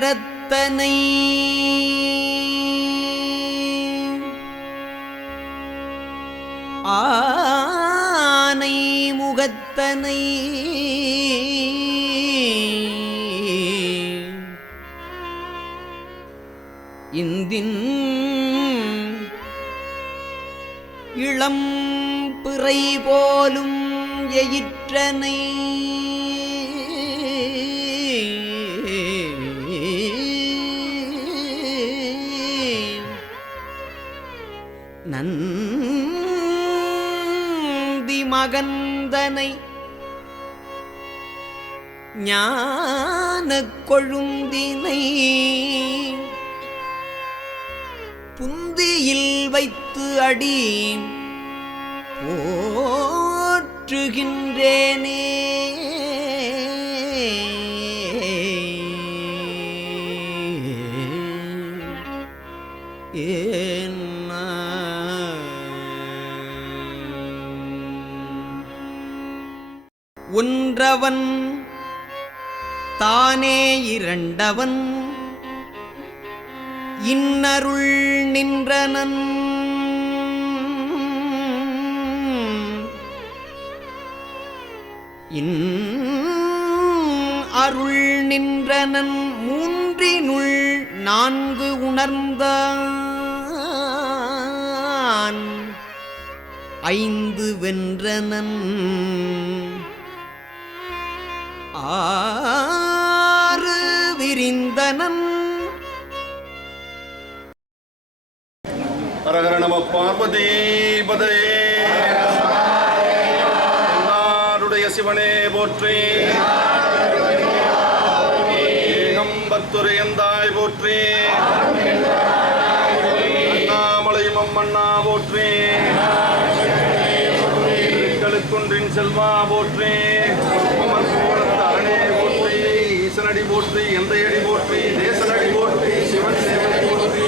மரத்தனை ஆனை முகத்தனை இந்தின் இளம் பிறை போலும் எயிற்றனை நந்தி மகந்தனை ஞானக் கொழுந்தினை புந்தியில் வைத்து அடி போற்றுகின்றேனே. ஒன்றவன் தானே இரண்டவன் இன்னருள் நின்றனன் அருள் நின்றனன் மூன்றினுள் நான்கு உணர்ந்தான் ஐந்து வென்றனன் ஆறு விரிந்தனன். ஹரஹர நம பார்வதி பதையே எல்லாருடைய சிவனே போற்றி ஏகம்பத்துரையந்தாய் போற்றி அண்ணாமலையும் அம்மண்ணா போற்றி திருக்களுக்குன்றின் செல்வா போற்றி அரணே போற்றி ஈசனடி போற்றி எந்தையடி போற்றி தேசனடி போற்றி சிவன் சேவனை போற்றி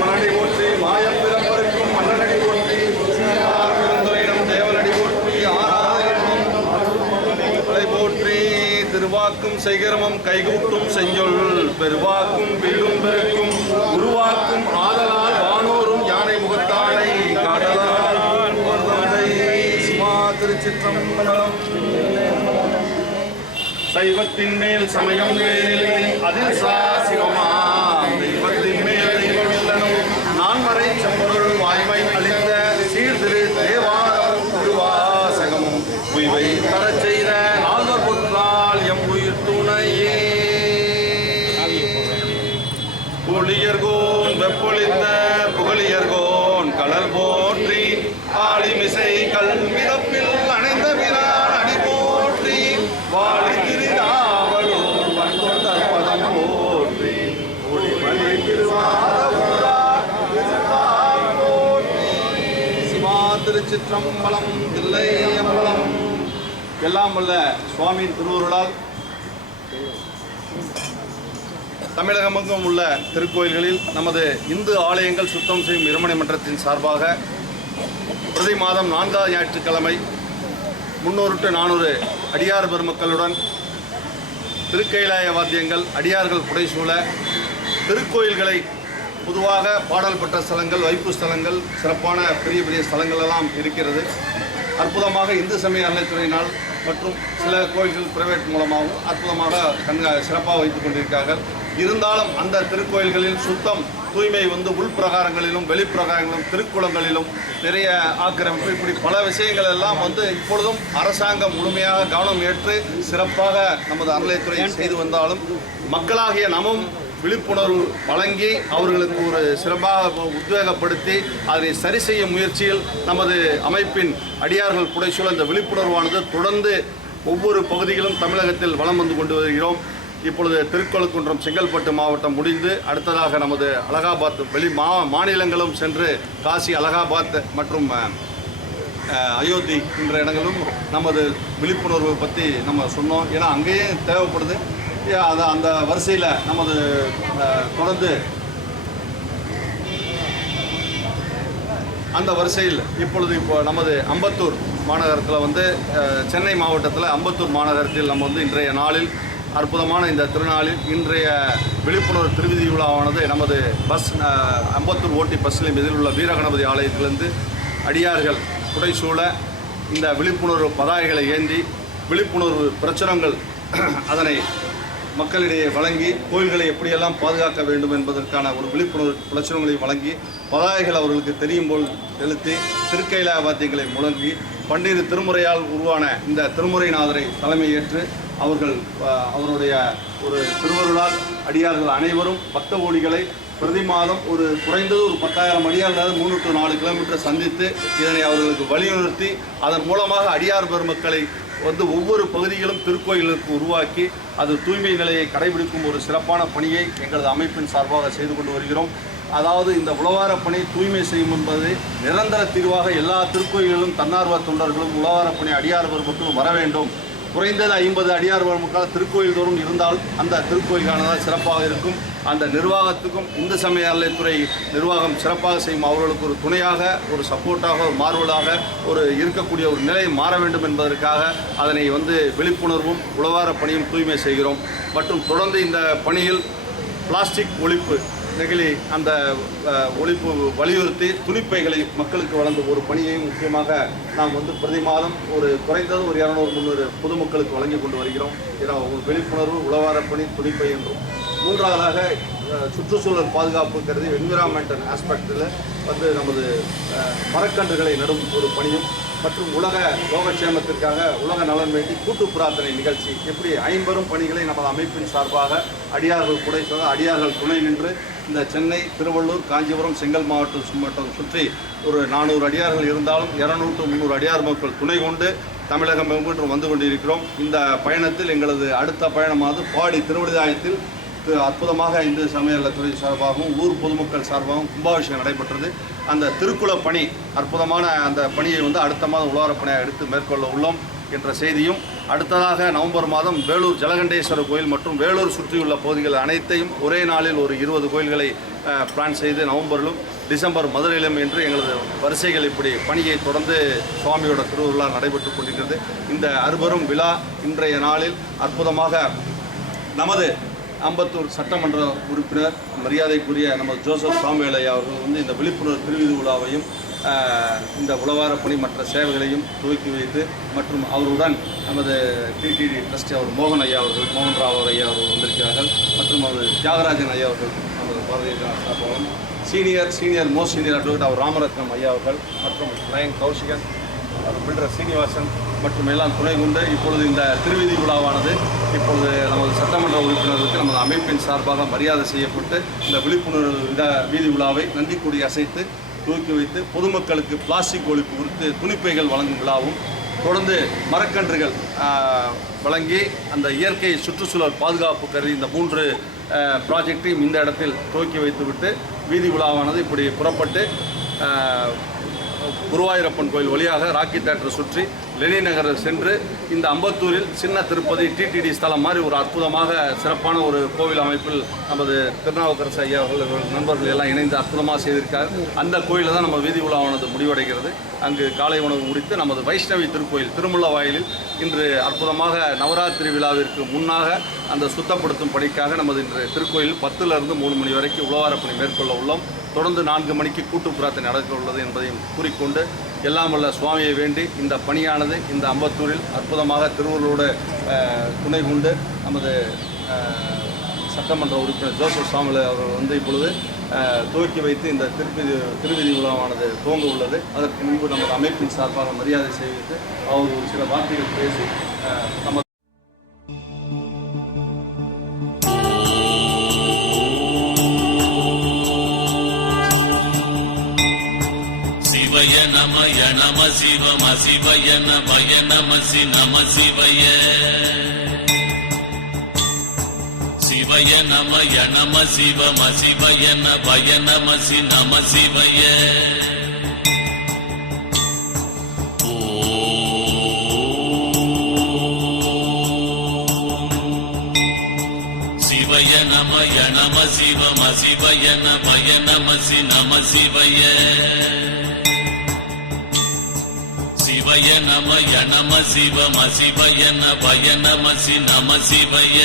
மன்னடி போற்றி மாயம் பிறப்பருக்கும் மன்னனடி போற்றி பெருந்துரையிடம் தேவனடி போற்றி ஆராதனை போற்றி திருவாக்கும் செய்கரமும் கைகூட்டும் செஞ்சொல் பெருவாக்கும் வீடும் பெருக்கும் உருவாக்கும் ஆதலால் வானோரும் யானை முகத்தானை காடலால் சிவா திருச்சிற்றம்பலம். சைவத்தின் மேல் சமயம் அதில் சிவமா தெய்வத்தின் மேல் தெய்வமில்லனும் நான்மறை செம்பொருள் வாய்மை அளித்த சீர்திரு தேவாரம் திருவாசகமும் உய்வை தரச் செய்த நால்வர் புற்றால் எம் உயிர் துணையே. புலியர்கோன் வெப்பொழித்த புகழியர்கோன் கடல் போற்றி ஆளிமிசை கல் மிதப்பில் அணைந்த பிரான் அடி போற்றி வாழி திருச்சிற்றம்பலம் தில்லையம்பலம். எல்லாம் வல்ல சுவாமியின் திருவுருளால் தமிழகமெங்கும் உள்ள திருக்கோயில்களில் நமது இந்து ஆலயங்கள் சுத்தம் செய்யும் இருமனை மன்றத்தின் சார்பாக பிரதி மாதம் 4வது ஞாயிற்றுக்கிழமை 300 to 400 அடியார் பெருமக்களுடன் திருக்கைலாய வாத்தியங்கள் அடியார்கள் புடைசூழ திருக்கோயில்களை பொதுவாக பாடல் பெற்ற ஸ்தலங்கள் வைப்பு ஸ்தலங்கள் சிறப்பான பெரிய பெரிய ஸ்தலங்கள் எல்லாம் இருக்கிறது. அற்புதமாக இந்து சமய அறநிலையத்துறையினால் மற்றும் சில கோயில்கள் பிரைவேட் மூலமாகவும் அற்புதமாக சிறப்பாக வைத்துக் கொண்டிருக்கிறார்கள். இருந்தாலும் அந்த திருக்கோயில்களில் சுத்தம் தூய்மை உள்பிரகாரங்களிலும் வெளிப்பிரகாரங்களிலும் திருக்குளங்களிலும் நிறைய ஆக்கிரமிப்பு இப்படி பல விஷயங்கள் எல்லாம் இப்பொழுதும் அரசாங்கம் முழுமையாக கவனம் ஏற்று சிறப்பாக நமது அறநிலையத்துறை செய்து வந்தாலும் மக்களாகிய நமம் விழிப்புணர்வு வழங்கி அவர்களுக்கு ஒரு சிறப்பாக உத்வேகப்படுத்தி அதை சரி செய்யும் முயற்சியில் நமது அமைப்பின் அடியார்கள் புடைசூழ இந்த விழிப்புணர்வானது தொடர்ந்து ஒவ்வொரு பகுதிகளும் தமிழகத்தில் வலம் வந்து கொண்டு வருகிறோம். இப்பொழுது திருக்கழுக்குன்றம் செங்கல்பட்டு மாவட்டம் முடிந்து அடுத்ததாக நமது அலகாபாத் மாநிலங்களும் சென்று காசி அலகாபாத் மற்றும் அயோத்தி என்ற இடங்களும் நமது விழிப்புணர்வு பற்றி நம்ம சொன்னோம். ஏன்னா அங்கேயே தேவைப்படுது. அந்த வரிசையில் நமது தொடர்ந்து அந்த வரிசையில் இப்போ நமது அம்பத்தூர் மாநகரத்தில் சென்னை மாவட்டத்தில் அம்பத்தூர் மாநகரத்தில் நம்ம இன்றைய நாளில் அற்புதமான இந்த திருநாளில் இன்றைய விழிப்புணர்வு திருவிதி விழாவானது நமது பஸ் அம்பத்தூர் ஓட்டி பஸ் நிலையம் எதிரில் உள்ள வீரகணபதி ஆலயத்திலிருந்து அடியார்கள் புடைசூழ இந்த விழிப்புணர்வு பதாகைகளை ஏந்தி விழிப்புணர்வு பிரச்சுரங்கள் அதனை மக்களிடையே வழங்கி கோயில்களை எப்படியெல்லாம் பாதுகாக்க வேண்டும் என்பதற்கான ஒரு விழிப்புணர்வு பிரச்சுரங்களை வழங்கி பதாகைகள் அவர்களுக்கு தெரியும் போல் செலுத்தி திருக்கைலா வாத்தியங்களை முழங்கி பன்னிரு திருமுறையால் உருவான இந்த திருமுறைநாதரை தலைமை ஏற்று அவருடைய ஒரு திருவருளால் அடியார்கள் அனைவரும் பக்த கோடிகளை பிரதி மாதம் ஒரு குறைந்தது ஒரு 10,000 அடியார்கள் 3 to 4 கிலோமீட்டர் சந்தித்து இதனை அவர்களுக்கு வலியுறுத்தி அதன் மூலமாக அடியார் பெருமக்களை ஒவ்வொரு பகுதிகளும் திருக்கோயிலுக்கு உருவாக்கி அது தூய்மை நிலையை கடைபிடிக்கும் ஒரு சிறப்பான பணியை எங்களது அமைப்பின் சார்பாக செய்து கொண்டு வருகிறோம். அதாவது இந்த உழவார பணி தூய்மை செய்யும் என்பது நிரந்தர தீர்வாக எல்லா திருக்கோயில்களும் தன்னார்வ தொண்டர்களும் உழவார பணி அடியார் பெருமக்களும் வர வேண்டும். குறைந்தது 50 அடியார் பெருமக்கள் திருக்கோயில் தோறும் இருந்தால் அந்த திருக்கோயிலானது சிறப்பாக இருக்கும். அந்த நிர்வாகத்துக்கும் இந்து சமய அறநிலையத்துறை நிர்வாகம் சிறப்பாக செய்யும் அவர்களுக்கு ஒரு துணையாக ஒரு சப்போர்ட்டாக ஒரு மாறுவலாக ஒரு இருக்கக்கூடிய ஒரு நிலை மாற வேண்டும் என்பதற்காக அதனை விழிப்புணர்வும் உழவார பணியும் தூய்மை செய்கிறோம். மற்றும் தொடர்ந்து இந்த பணியில் பிளாஸ்டிக் ஒழிப்பு நெகிழி அந்த ஒழிப்பு வலியுறுத்தி துணிப்பைகளை மக்களுக்கு வழங்கும் ஒரு பணியையும் முக்கியமாக நாம் பிரதி மாதம் ஒரு குறைந்தது ஒரு 200-300 பொதுமக்களுக்கு வழங்கி கொண்டு வருகிறோம். விழிப்புணர்வு உழவார பணி துணிப்பை என்றும் மூன்றாவதாக சுற்றுச்சூழல் பாதுகாப்பு கருதி என்விரான்மெண்டல் ஆஸ்பெக்டில் நமது மரக்கன்றுகளை நடும் ஒரு பணியும் மற்றும் உலக யோகக்ஷேமத்திற்காக உலக நலன் வேண்டி கூட்டு பிரார்த்தனை நிகழ்ச்சி இப்படி 50 பணிகளை நமது அமைப்பின் சார்பாக அடியார்கள் அடியார்கள் துணை நின்று இந்த சென்னை, திருவள்ளூர், காஞ்சிபுரம், செங்கல் மாவட்டம் சுற்றி ஒரு 400 அடியார்கள் இருந்தாலும் 200 to 300 அடியார் மக்கள் துணை கொண்டு தமிழகம் எங்கும் வந்து கொண்டிருக்கிறோம். இந்த பயணத்தில் எங்களது அடுத்த பயணமானது பாடி திருவிழாயத்தில் அற்புதமாக இந்து சமய அறநிலையத்துறை சார்பாகவும் ஊர் பொதுமக்கள் சார்பாகவும் கும்பாபிஷேகம் நடைபெற்றது. அந்த திருக்குள பணி அற்புதமான அந்த பணியை அடுத்த மாதம் உழவார பணியாக எடுத்து மேற்கொள்ள உள்ளோம் என்ற செய்தியும், அடுத்ததாக நவம்பர் மாதம் வேலூர் ஜலகண்டேஸ்வரர் கோயில் மற்றும் வேலூர் சுற்றியுள்ள பகுதிகள் அனைத்தையும் ஒரே நாளில் ஒரு 20 கோயில்களை பிளான் செய்து நவம்பரிலும் டிசம்பர் மதுரையிலும் என்று எங்களது வரிசைகள் இப்படி பணியை தொடர்ந்து சுவாமியோட திருவிழா நடைபெற்று கொண்டிருக்கிறது. இந்த அறுபெரும் விழா இன்றைய நாளில் அற்புதமாக நமது அம்பத்தூர் சட்டமன்ற உறுப்பினர் மரியாதைக்குரிய நமது ஜோசப் சாமுவேல் ஐயா அவர்கள் இந்த விழிப்புணர்வு திருவிதி விழாவையும் இந்த உழவார பணி மற்ற சேவைகளையும் துவக்கி வைத்து மற்றும் அவருடன் நமது டிடிடி ட்ரஸ்டி அவர் மோகன் ஐயா அவர்கள் மோகன் ராவ் ஐயா அவர்கள் வந்திருக்கிறார்கள். மற்றும் அவர் தியாகராஜன் ஐயா அவர்கள் நமது Bharatiya Janata Bhavan senior most senior advocate அவர் ராமரத்னம் ஐயா அவர்கள் மற்றும் ரயன் கௌஷிகன் பில்டர் சீனிவாசன் மற்றும் எல்லாம் துணை கொண்டு இப்பொழுது இந்த திருவிதி விழாவானது இப்பொழுது நமது சட்டமன்ற உறுப்பினர்களுக்கு நமது அமைப்பின் சார்பாக மரியாதை செய்யப்பட்டு இந்த விழிப்புணர்வு வீதி விழாவை நந்திக்கொடி அசைத்து தூக்கி வைத்து பொதுமக்களுக்கு பிளாஸ்டிக் ஒழிப்பு குறித்து துணிப்பைகள் வழங்கும் விழாவும் தொடர்ந்து மரக்கன்றுகள் வழங்கி அந்த இயற்கை சுற்றுச்சூழல் பாதுகாப்பு கருதி இந்த 3 ப்ராஜெக்டையும் இந்த இடத்தில் துவக்கி வைத்துவிட்டு வீதி விழாவானது இப்படி புறப்பட்டு குருவாயூரப்பன் கோயில் வழியாக ராக்கி தேட்டர் சுற்றி லெனின் நகர் சென்று இந்த அம்பத்தூரில் சின்ன திருப்பதி டிடிடி ஸ்தலம் மாதிரி ஒரு அற்புதமாக சிறப்பான ஒரு கோவில் அமைப்பில் நமது திருநாவுக்கரசு ஐயா அவர்கள் நண்பர்கள் எல்லாம் இணைந்து அற்புதமாக செய்திருக்கார். அந்த கோயிலில் தான் நம்ம வீதி உலாவானது முடிவடைகிறது. அங்கு காலை உணவு முடித்து நமது வைஷ்ணவி திருக்கோயில் திருமுல்ல வாயிலில் இன்று அற்புதமாக நவராத்திரி விழாவிற்கு முன்னாக அந்த சுத்தப்படுத்தும் பணிக்காக நமது இன்று திருக்கோயில் 10லிருந்து 3 மணி வரைக்கும் உழவார பணி மேற்கொள்ள உள்ளோம். தொடர்ந்து 4 மணிக்கு கூட்டு பிரார்த்தனை நடக்க உள்ளது என்பதையும் கூறிக்கொண்டு எல்லாம் வல்ல சுவாமியை வேண்டி இந்த பணியானது இந்த அம்பத்தூரில் அற்புதமாக திருவள்ளூரோடு துணை கொண்டு நமது சட்டமன்ற உறுப்பினர் ஜோசப் சாமுவேல் அவர்கள் இப்பொழுது துவக்கி வைத்து இந்த திருவிதி விழாவானது துவங்க உள்ளது. அதற்கு முன்பு நமது அமைப்பின் சார்பாக மரியாதை செய்வித்து அவர் ஒரு சில வார்த்தைகள் பேசி நமது சிவய நமய நம சிவம சிவய நமய நம சி நம சிவய சிவய நமய நம சிவம சிவய நமய நம சி நம சிவய சிவய நமய நம சிவம சிவய நமய நம சி நம சிவய சிவய நமய நம சிவம சிவய நபய நமசி நம சிவய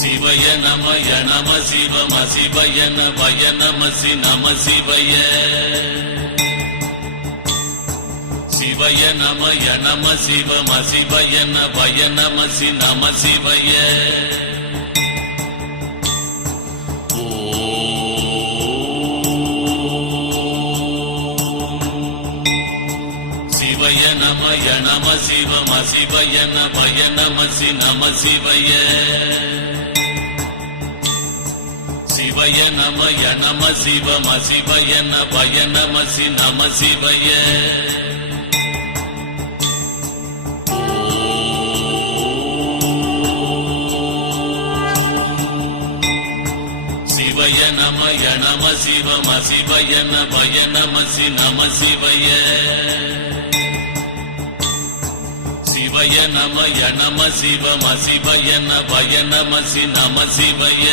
சிவய நமய நம சிவம சிவய நபய நமசி நம சிவய சிவய நமய நம சிவம சிவய நபய நமசி நம சிவய சிவய நமய நம சிவம சிவய நபய நமசி நம சிவய சிவய நமய நம சிவம சிவய நபய நமசி நம சிவய சிவய நமய நம சிவம சிவய நபய நமசி நம சிவய சிவய நமய நம சிவம சிவய நபய நமசி நம சிவய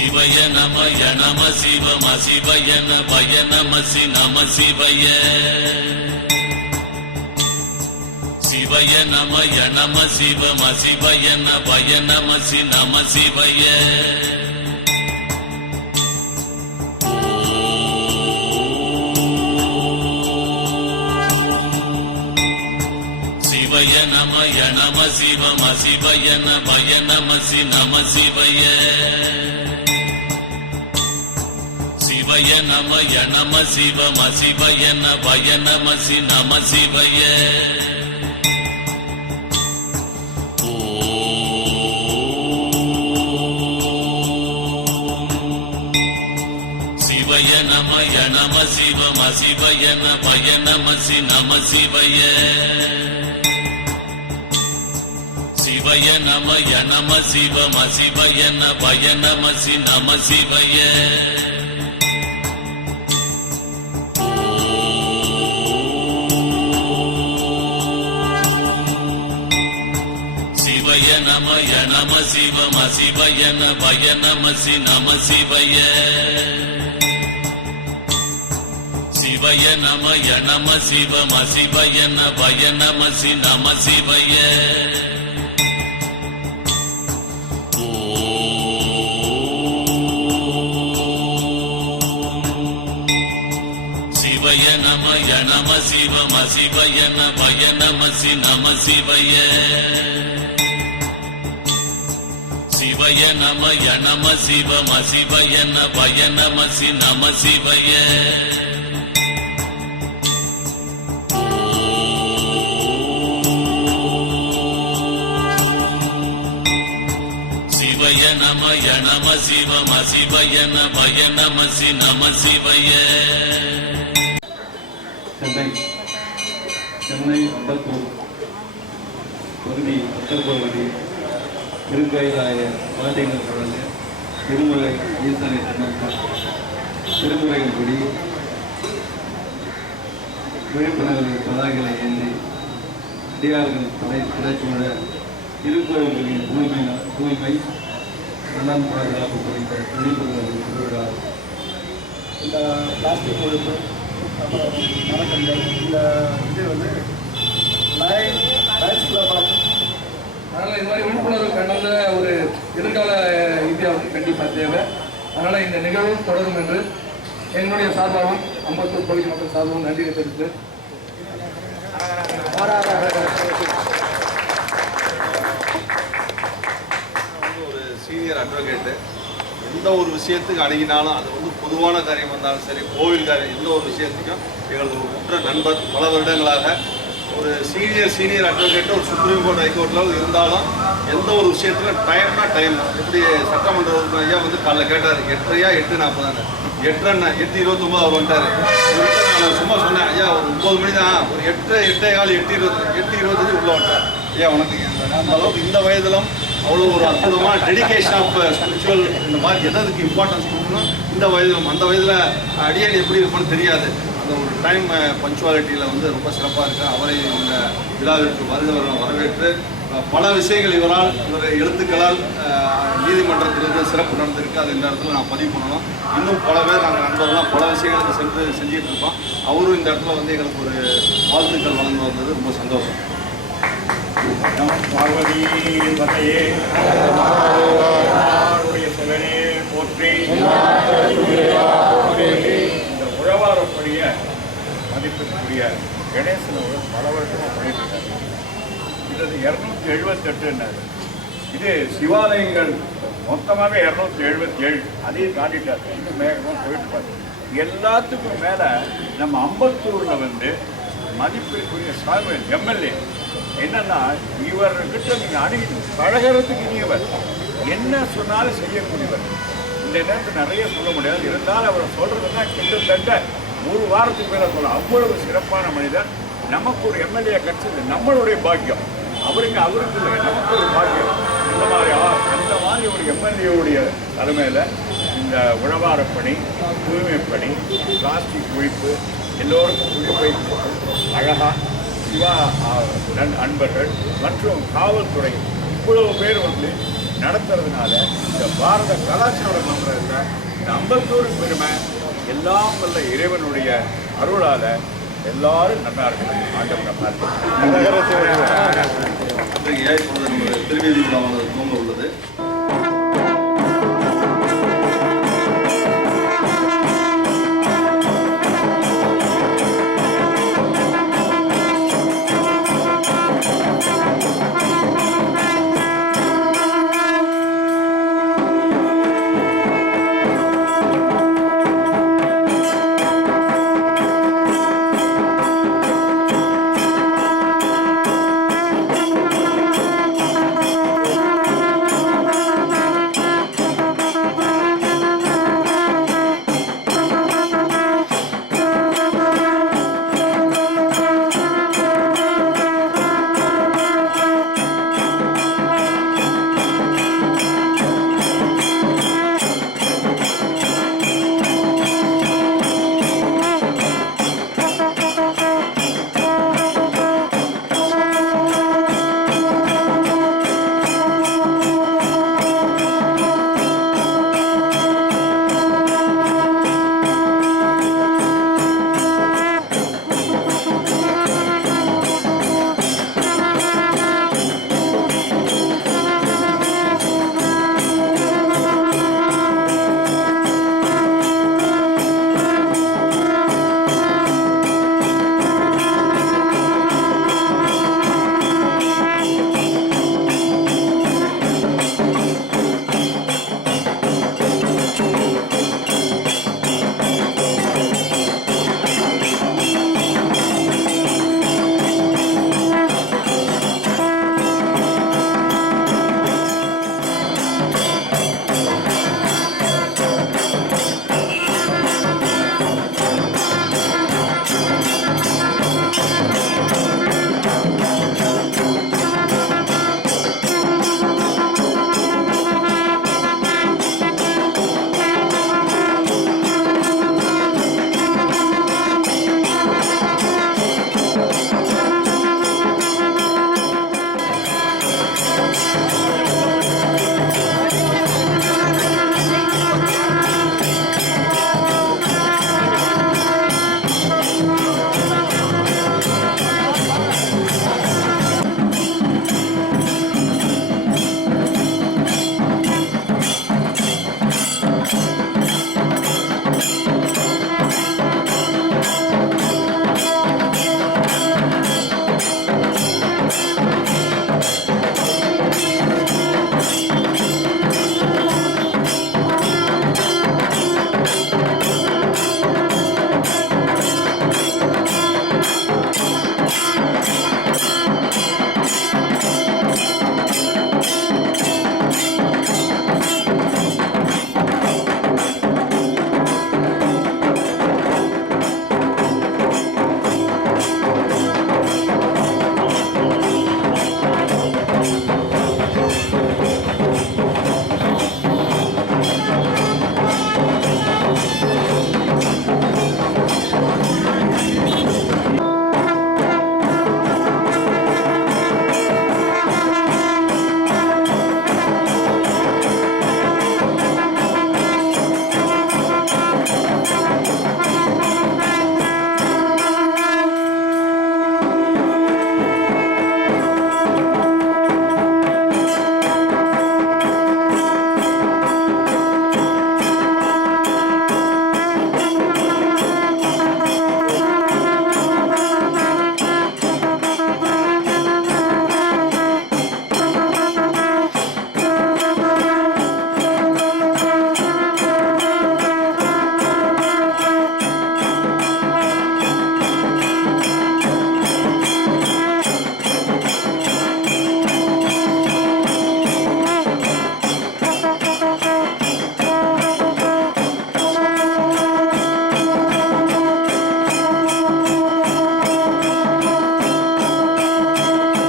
சிவய நமய நம சிவம சிவய நபய நமசி நம சிவய சிவய நமய நம சிவம சிவய நபய நமசி நம சிவய சிவய நமய நம சிவம சிவய நபய நமசி நம சிவய சிவய நமய நம சிவம சிவய நபய நமசி நம சிவய சிவய நமய நம சிவம சிவய நபய நமசி நம சிவய சிவய நமய நம சிவம சிவய நபய நமசி நம சிவய சிவய நமய நம சிவம சிவய நபய நமசி நம சிவய சிவய நமய நம சிவம சிவய நபய நமசி நம சிவய சிவய நமய நம சிவம சிவய நபய நமசி நம சிவய சிவய நமய நம சிவம சிவய நபய நமசி நம சிவய சிவய நமய நம சிவம சிவய நபய நமசி நம சிவய சென்னை அம்பத்தூர் பகுதி உத்தரப்பகுதி திருக்கயிலாய பாண்டியங்கள் தொடர்ந்து திருமுறை ஈசனை திருமுறையின்படி விழிப்புணர்வு பதாகைகளை ஏந்தி அடியார்கள் கிடைத்துள்ள திருக்கோயில்களின் தூய்மை நலன் பாதுகாப்பு குறித்த விழிப்புணர்வு திருவிழா. இந்த பிளாஸ்டிக் ஒழிப்பு அப்புறம் மரக்கன்கள் இந்த இது வந்து லைஃப்ல பார்த்து அதனால் இது மாதிரி விழிப்புணர்வு கலந்த ஒரு எதிர்கால இந்தியாவுக்கு கண்டிப்பாக தேவை. அதனால் இந்த நிகழ்வு தொடரும் என்று என்னுடைய சார்பாகவும் அம்பத்தூர் பகுதி மக்கள் சார்பாகவும் நன்றியை தெரிவித்து ஒரு சீனியர் அட்வொகேட்டு எந்த ஒரு விஷயத்துக்கு அணுகினாலும் அது வந்து பொதுவான காரியம் வந்தாலும் சரி, கோவில் காரியம், எந்த ஒரு விஷயத்துக்கும் எங்களது ஒரு உற்ற நண்பர். பல வருடங்களாக ஒரு சீனியர் அட்வொகேட்டு ஒரு சுப்ரீம் கோர்ட் ஹைகோர்ட்டில் இருந்தாலும் எந்த ஒரு விஷயத்துக்கும் டைம்னா டைம். எப்படி சட்டமன்ற உறுப்பினர் ஐயா வந்து காலைல கேட்டார் 8:30 8:40 8:30 8:29 அவர் வந்துட்டார். நான் சும்மா சொன்னேன், ஐயா ஒரு 9 மணி தான், ஒரு 8:15 8:20 உள்ளே வந்துட்டார். ஐயா உனக்கு அந்த அளவுக்கு இந்த வயதிலும் அவ்வளோ ஒரு அற்புதமான டெடிகேஷன் ஆஃப் ஸ்பிரிச்சுவல் இந்த மாதிரி எதுக்கு இம்பார்ட்டன்ஸ் கொடுக்கணும். இந்த வயதிலும் அந்த வயதில் அடியேன் எப்படி இருப்பான்னு தெரியாது. அந்த அந்த ஒரு டைம் பஞ்சுவாலிட்டியில் வந்து ரொம்ப சிறப்பாக இருக்கு. அவரை இந்த விழாவிற்கு வரவேற்று பல விஷயங்கள் இவர் எழுத்துக்களால் நீதிமன்றத்திலிருந்து சிறப்பு நடந்திருக்கு. அது இந்த இடத்துல நான் பதிவு பண்ணணும். இன்னும் பல பேர் நாங்கள் நண்பர்கள்லாம் பல விஷயங்களுக்கு செஞ்சுட்டு இருக்கோம். அவரும் இந்த இடத்துல வந்து எங்களுக்கு ஒரு வாழ்த்துக்கள் வழங்க வந்தது ரொம்ப சந்தோஷம். பார்வதி பதையே சிவனே போற்றி. இந்த உழவாரப்படிய மதிப்பிற்குரிய கணேசன் பல வருஷமாக பண்ணிட்டு இருக்காரு. இது 278. இது சிவாலயங்கள் மொத்தமாகவே 277. அதையும் தாண்டிட்டார். இன்னும் மேகமாக போயிட்டு எல்லாத்துக்கும் மேலே நம்ம அம்பத்தூரில் வந்து மதிப்பிற்குரிய சாமி எம்எல்ஏ என்னன்னா, இவர்கிட்ட நீங்கள் அணுகி பழகிறதுக்கு இனியவர், என்ன சொன்னாலும் செய்யக்கூடியவர். இந்த நேரத்தில் நிறைய சொல்ல முடியாது. இருந்தாலும் அவர் சொல்கிறதுனா கிட்டத்தட்ட ஒரு வாரத்துக்கு மேலே சொல்லலாம். அவ்வளவு சிறப்பான மனிதர். நமக்கு ஒரு எம்எல்ஏ கிடைச்சது நம்மளுடைய பாக்கியம். அவருக்கு இல்லை, நமக்கு ஒரு பாக்கியம். இந்த மாதிரி அந்த மாதிரி ஒரு எம்எல்ஏவுடைய தலைமையில் இந்த உழவாரப்பணி, தூய்மைப்பணி, பிளாஸ்டிக் ஒழிப்பு, எல்லோருக்கும் குடிப்பை அழகாக சிவா அன்பர்கள் மற்றும் காவல்துறை இவ்வளவு பேர் வந்து நடத்துறதுனால இந்த பாரத கலாச்சார மன்றத்தில் இந்த அம்பத்தூர் பெருமை எல்லாம் வல்ல இறைவனுடைய அருளால் எல்லாரும் நல்லா இருக்கணும். ஆண்டவனை பார்த்து திருவீதி விழாவானது துவங்க உள்ளது.